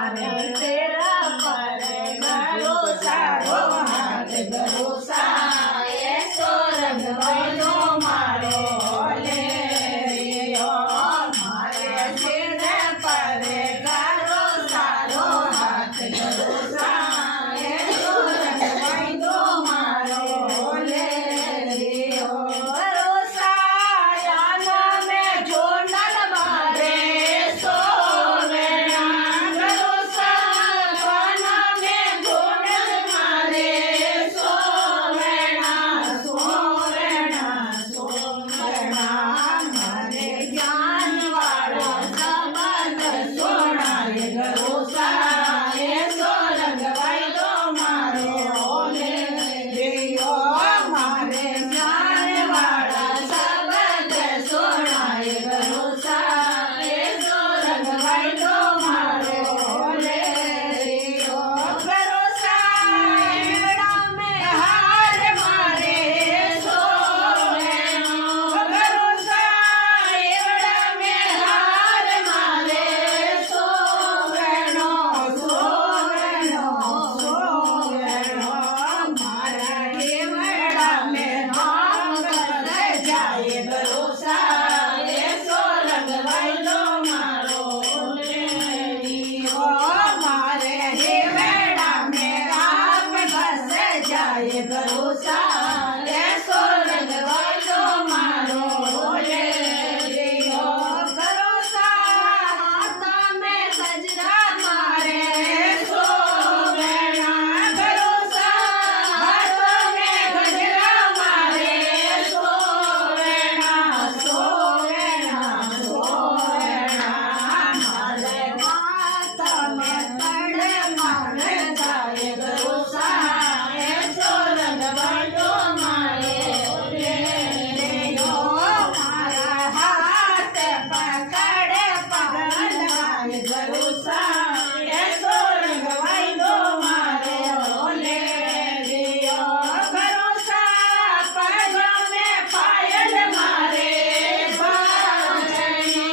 मारे तेरा पर भरोसा रो हाथ भरोसा ये सो रंग बनो मारो ले रियो मारे तेरे पर भरोसा रो हाथ भरोसा ये सो रंग बनो मारो ले रियो भरोसा याना में जोड़न मारे सो वेणा भरोसा याना में जोड़न मारे सो वेणा मारे ज्ञान वाला संबंध सोना ये भरोसा ये सो रंग वाइदो मारो ले रियो मारे ज्ञान वाला संबंध सोना ये भरोसा ये सो रंग वाइदो मारो ले रियो भरोसा एड़ा में हार मारे सो वेणो भरोसा एड़ा में हार मारे सो वेणो मारा एड़ा में भांग कर जाए भरोसा ये सो रंग वाइदो मारो ले रियो मारे एड़ा में आप बस जाए भरोसा ये सो रंग वाइदो मारो ले रियो भरोसा हाथ में गजरा मारे सो वेणा भरोसा हाथ में गजरा मारे सो वेणा मारे हाथ में तड़े मारे जाए भरोसा ये सो रंग वाइदो मारो ले रियो मारा हाथ पकड़े पगल जाए भरोसा ये सो रंग वाइदो मारो ले रियो भरोसा पग में पायल मारे बाजनी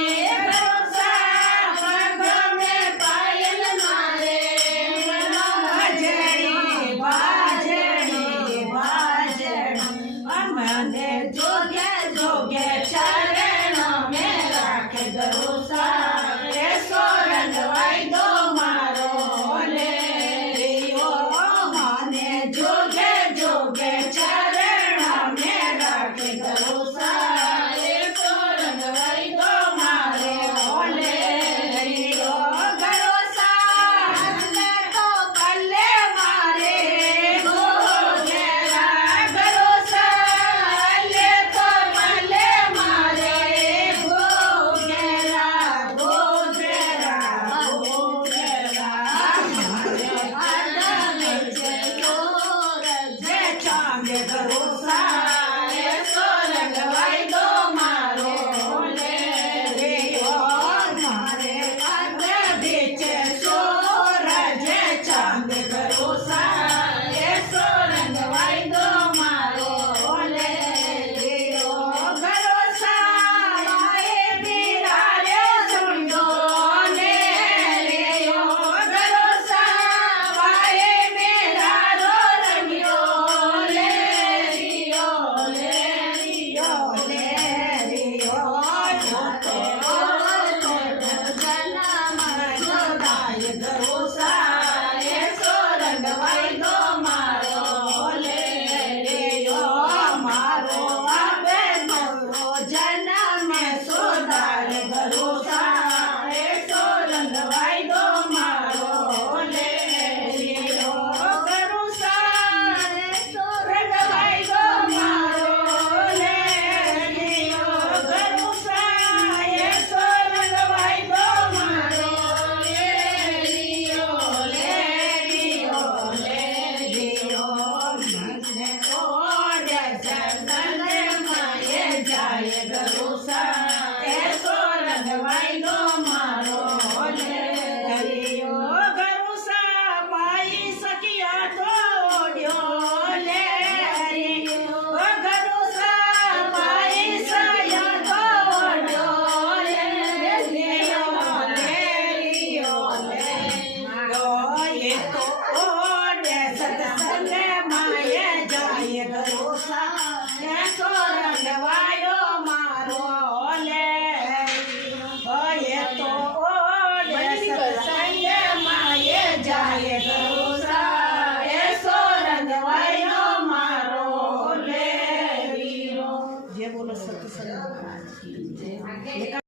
भरोसा पग में पायल मारे बाजनी अमने जोगे जोगे चरण में राख भरोसा ये सो रंग वाइदो ઘેરે